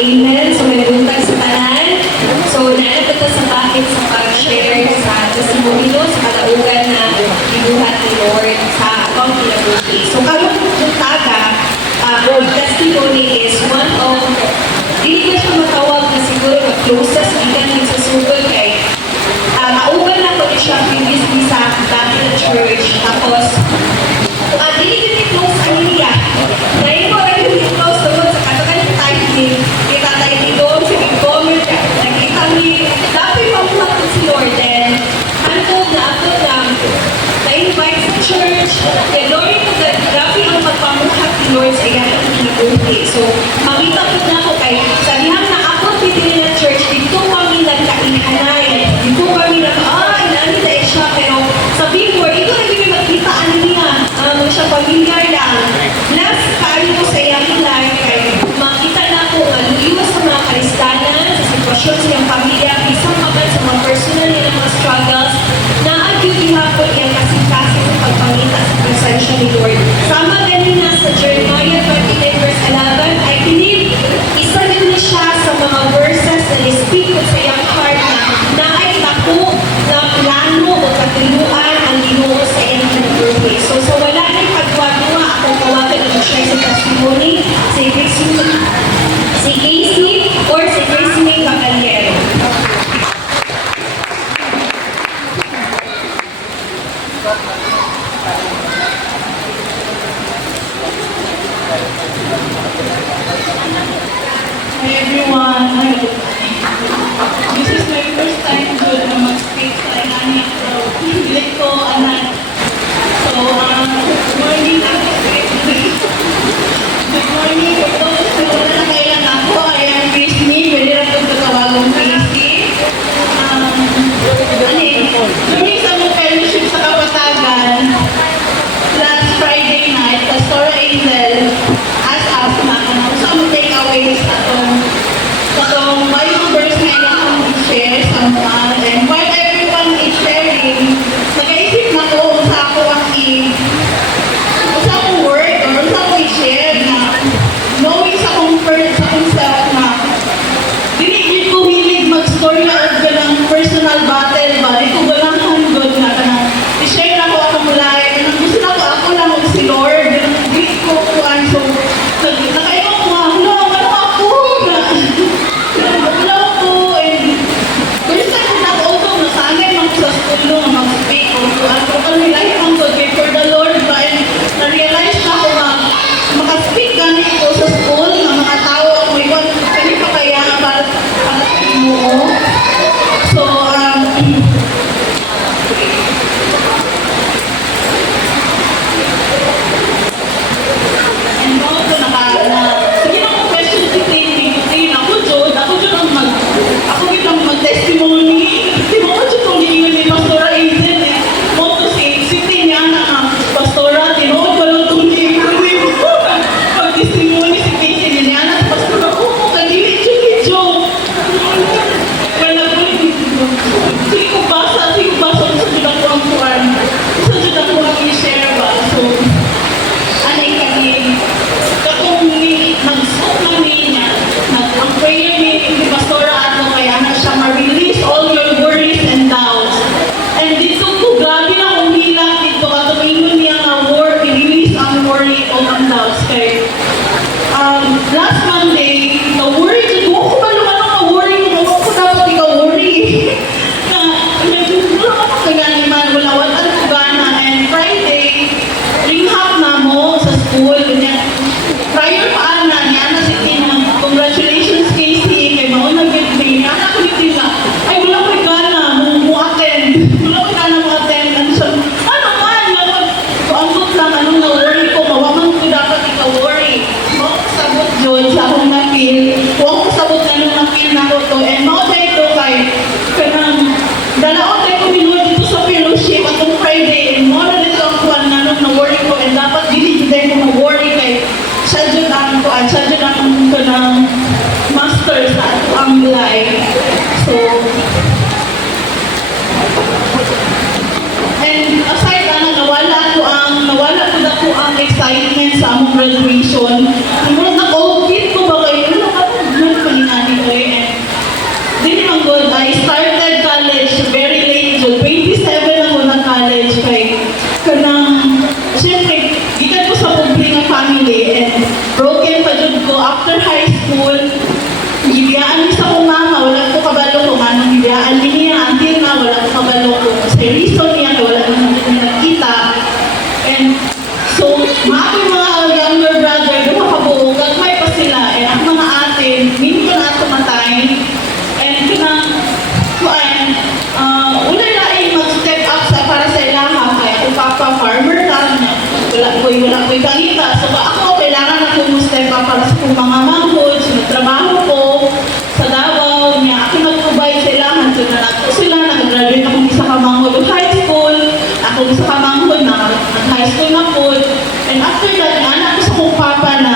Amen. So, nagbuntag sa tanan. So, naanap sa bakit sa pag-share sa testimony no, sa kataugan na gibuhat ni Lord sa akong kinabuhi. So, karong buntaga, testimony is one of, hindi ko siya matawag na siguro closest gikan sa sugod kay kauban na ko siya previously sa Baptist Church. Tapos, hindi ko close sa niya. Dahil ko rin yung close doon sa katagal ng time team, kita tayo dito, sa comment ka. Nakita ni, dati pamuhat ko si Lord, then, antod na, na-invite sa church, kaya Lord, grabe ang magpamuhat ni Lord sa iyan ang kinabuhi. So, makita ko na ako kay, sabihan na ako titigil na church, dito kami nagkainhanay, dito kami inani dahil siya, pero sabihin mo, ito na kami magkita, ano niya, siya familiar lang. Last kayo ko sa iyang life, kay makita na ako, maluiwas sa mga karistanan, sa sitwasyon sa iyang pamilya, isang magal sa mga personal niya mga struggles, na agyudihan ko iyang kasing-kasing sa pagpangita sa presensya ni Lord. Sama ganina sa Jeremiah 29 verse 11, I believe, isa din na siya sa mga verses na ni-speak ko sa iyang heart na ay tako na plano o katiluan ang Ginoo sa iyang kinabuhi. So, sa wala na pagwagawa, akong tawagan ng share sa testimony, si Casey or si Gracie May Caballero. Hi everyone, this is my first time good na mag-speak sa inani. So, hindi ko anak. So, good morning. Good morning. Ito, so wala na kailan ako. I am Gracie May. Pwede na itong katawagong Casey. During sa mga fellowship sa Kapatagan, last Friday night, Pastor Angel asked us na some takeaways sa itong Bible verse na ilang i-share sa mga. And while everyone is sharing, nag-aisip na ko sa ako sa akong word or sa akong i-share na knowing sa akong self na dinigit ko hilig mag-story na at ganang personal battle ba, di ko ganang handod na ganang i-share na ko akong mulay, ganang gusto na ko ako lang og si Lord, ganang hindi ko kuhan. So, nakaiwan ko nga, ano ako wala ako, and first time ko na although nasanay man ko sa school no, mag-speak o kuhan, pero kami lahi ang good kay for the Lord ba, and na-realize na ako maka-speak ganit ko sa school ng mga tao ako iwan, kani pa kaya para mo. So, and ako po sige na ako question si Tina, ako dyan ang mag-testimony. Di ba ako dyan kung hiingan ni Pastora Aizen eh. Mo to si Tina na Pastora, tinood ko lang itong hiingan ni pag-testimony si Casey niya na Pastora, kadili-dyo. Wala ko sige ko basa, sa dyan ako ang kuwan. Sa dyan ako ang i-share ba. So, anay kami, kakong mag-stop lang niya, ang prayer meeting ni Pastora Ato, kaya na siya ma-release all your worries and doubts. And dito ko, grabe na akong hilak dito, katumingon niya nga release ang worry o ang doubts. Kaya, last Monday, na-worry ko, ako ba naman ang worry ko, ako dapat ikaw worry. Wala ka pa kaya naman, wala ko gana. And Friday, ring-hop na mo sa school, prior pa niya na si Tina, congratulations Casey, kay maunang good day, anak ko ni Tina, ay wala ko gana, mo-attend, ano siya, ano man, anggot lang, anong na-worry ko, mawaman ko dapat ikaw worry, sabot yun sa akong na-feel, huwag ko sabot na nung na-feel na ko to, and maunay ko kanang, dalaon tayo ko minuwa dito sa fellowship, atong Friday, and mo na dito ang kuwan na nung na-worry ko, and dapat dili-dili ko mag-worry kay siya dyan ang ko ng master sa ang life. So, and aside nawala ko na po ang excitement sa among graduation. Muna na, oh, kit ko ba kayo? Ano ka? after high school, gibiyaan ni sa kong mama, wala ko kabalo kung anong gibiyaan niya. Until na, wala ko kabalo kung sa reason niya, kaya wala ko nakita. And so, mga aking mga younger brother, duha ka buo, gagmay pa sila. And ang mga ate, hindi ko na tumatay. And kanang, ulay laing mag-step up para sa ilaha. Kaya kung papa farmer ka, wala ko'y kangita. So ako, kailangan ako mag-step up para sa kong mga manghod. So nagtrabaho ko sa Davao niya. Ako nag-provide sa ilahan. So nanato sila, nag-graduate akong isa ka manghod of high school. Ako isa ka manghod na high school na po. And after that, anak ko sa kong papa na,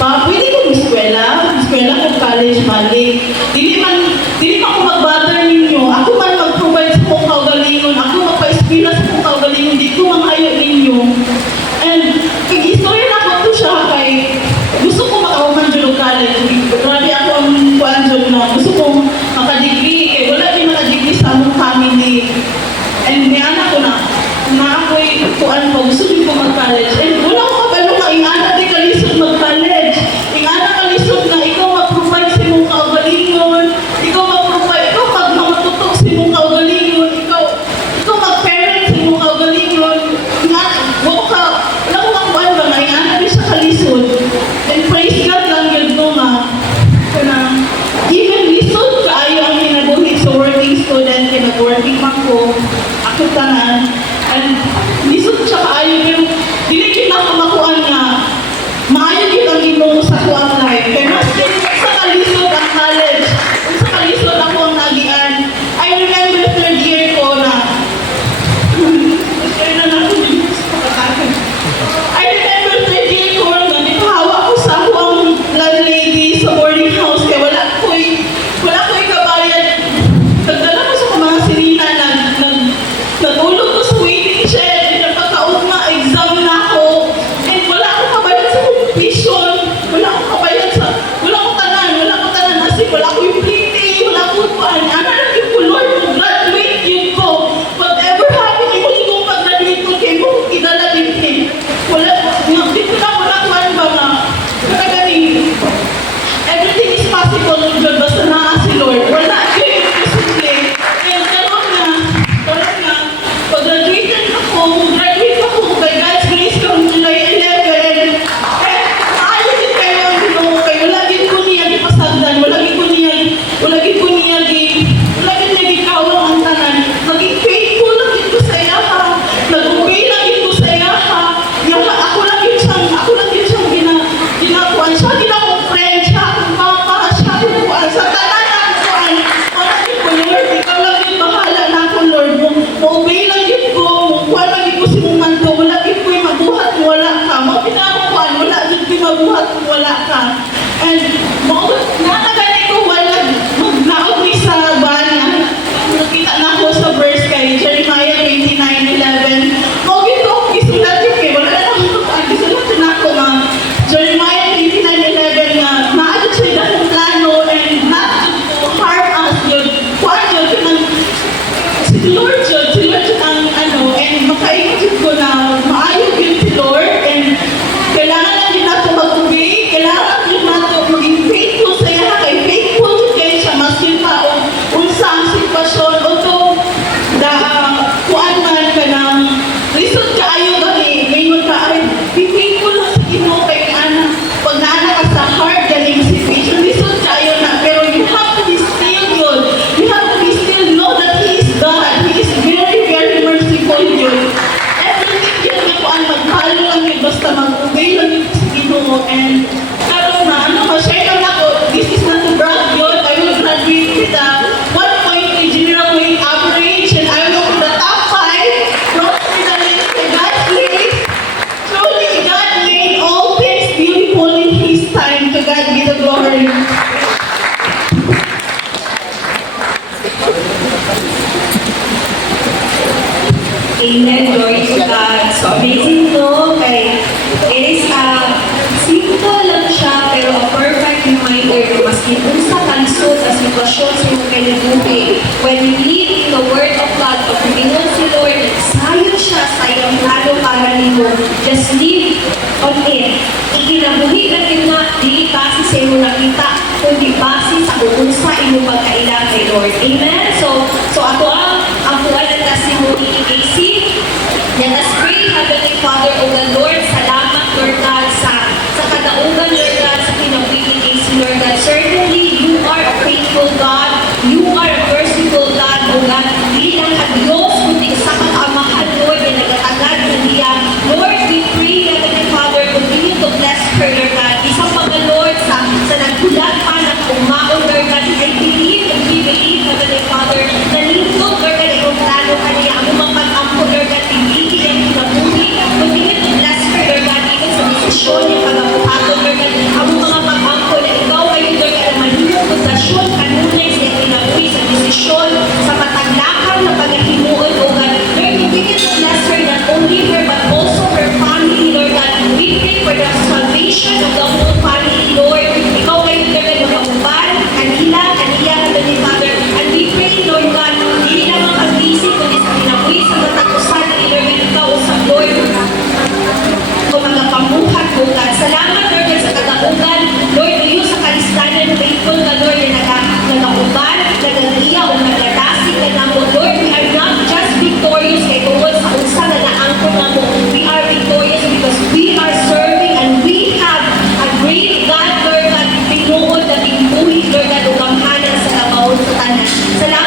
pwede kong eskwela kong college balik. Dili man ako mag-bother ninyo. Ako man mag-provide sa kong kaugalingon. Ako magpa-eskwela sa kong kaugalingon. Di ko mangayo ninyo. And kag-istorya na ako to siya kay gusto ko makahuman dyan ng college. Grabe ako ang kuhaan dyan na. Gusto kong makadegree. Kaya wala din makadegree sa among family. And may anak ko na ako'y kuhaan ko. Gusto din ko mag-college. And wala ko kabalo ka. Ingana di kalisod mag-college. Ingana kalisod na ikaw mag-provide sa mong kaugalingon. Ikaw mag-provide. Ikaw pag matutok sa mong kaugalingon. Ikaw mag-parent sa mong kaugalingon. Ingana. Wala ko makuhaan ba nga. Ingana di siya kalisod. And praise God lang yun no nga. Even lisod kaayo ang kinabuhi sa working student. Kinag-working man ko. Ako tanan. And lisod siya kaayo. Pero dili kinakamakuan nga. Maayo yun ang ginoo sa kuang life. Kaya mas sa kalisod ang college. Kung sa kalisod ako ang nagian. I remember third year ko na I remember third year ko na nipahawa ko sa kuang landlady sa boarding house. Kaya wala ko'y kabayan. Nagdala ko sa mga sirina nagulog ko sa waiting shed. Pinapataon na exam na ako. And wala akong kabayan sa competition. Wala akong tanan. Kasi wala ko yung pliti. Wala akong kuhan. Ano lang yung Lord mo. Graduate yun ko. Whatever happened, hindi ko pag-graduate ko. Kaya mo idala din. Wala kuhan ba nga. Kaya everything is possible ng Diyos. Basta naa si Lord. Wala yun yung posible. Kaya karoon nga, pag-graduate ako kay God's grace ko July 11. Kaya maayo din kayo ang ginoo. Kaya wala din ko niya ipasagdan. Wala din niya gikawang ang tanan. Maging faithful lang din ko sa iya ha. Nag-obey lang din ko sa iya ha. Ako lang din siyang ginakuan. Siya din akong friend, siya akong mama, siya akong sa tanan akong kuan. Wala din ko, Lord, ikaw lang din bahala na ako, Lord. Mo-obey lang din ko, kuan lang din ko si mong manto. Wala din ko yung mabuhat kung wala ka. Mapinakuan, wala din ko yung mabuhat kung wala ka. And nakagani ko, wala magnaot ni sa banya. Nakita na ako sa verse kay Jeremiah 29:11. Mawagin ko akong isulat yun kay wala na ako isulat na ako nga Jeremiah 29:11 nga maadot siya dahong plano and not to harm us yun. Kuan yun si Lord ang and makaingat yun ko na maayo yun si Lord and kailangan lang din nato mag-obey, kailangan din nato maging faithful sa iya kay faithful to kayo siya maskin pa o unsa ang sitwasyon o to kuan man ka ng lisod ka ayo gani ngayon ka ay be faithful lang sa Ginoo kay pag naana ka sa hard galing situation lisod ka ayo na pero you have to be still yun. You have to be still know that He is God. He is very very merciful yun. Everything yun na kuan magpalo lang yun basta mag-obey lang yun sa Ginoo and karon na ma-share lang ako this is not to brag yun. I will graduate with a 1.3 general weight average and I will in the top 5 brought me the list by God's grace. Truly God made all things beautiful in His time. To God be the glory. Amen, glory to God. So amazing no? Kay it is simple lang siya, pero a perfect reminder na maski kung sa kansod sa sitwasyon sa iyong kinabuhi. When we live in the Word of God, pag Panginoon si Lord, sayo siya sa iyong plano para nimo. Just live on it. Ikinabuhi natin na, di base sa Amen? So ako ang testimony ni Casey. Let us pray, Heavenly Father, O the Lord, salamat, Lord God, sa kadaugan, Lord God, sa kinabuhi ni Casey, Lord God. Certainly, you are a faithful God. You are a merciful God, O God. Hindi lang ka Diyos, kundi sa kaamahan, Lord, na nagatagad na niya. Lord, we pray, Heavenly Father, continue to bless her, Lord God. Isang mga Lord, sa nagkulat pa ng umaon, Lord God, I believe and we believe, Heavenly Father, na nindot, Lord God, ikaw plano ka niya. Ang mga pag-ampo, Lord God, hindi ang kinabuhi. Continue to bless her, Lord God, even sa desisyon niya pag-apuhaton, Lord God. Ang mga pag-ampo na ikaw kayo, Lord God, ang mahinog posasyon, kanunay sa kinabuhi, sa desisyon, sa pataglakan na pagkahimuon, O God. Lord, continue to bless her, not only her, but also her family, Lord God. We pray for the salvation of the whole family, Lord. Ikaw kayo, Lord God, makakuban, kanila, kaniya, Heavenly Father. And we pray, Lord God, hindi naman mag-isip, kundi sa kinabuhi, sa katapusan, Lord God, ikaw, sa Lord, kung magapamuhat, O God. Salamat, Lord God, sa kadaugan. Lord, kayo sa kalistanan, faithful ka, Lord, na nagauban, nagagriya, o nagladasig ka na mo. Lord, we are not just victorious kay tungkol sa unsa na naangkon na mo. We are victorious because we are serving and we have a great God, Lord God, pinuod na bimbuhi, Lord God, ugamhanan sa labawon sa tanan. Salamat,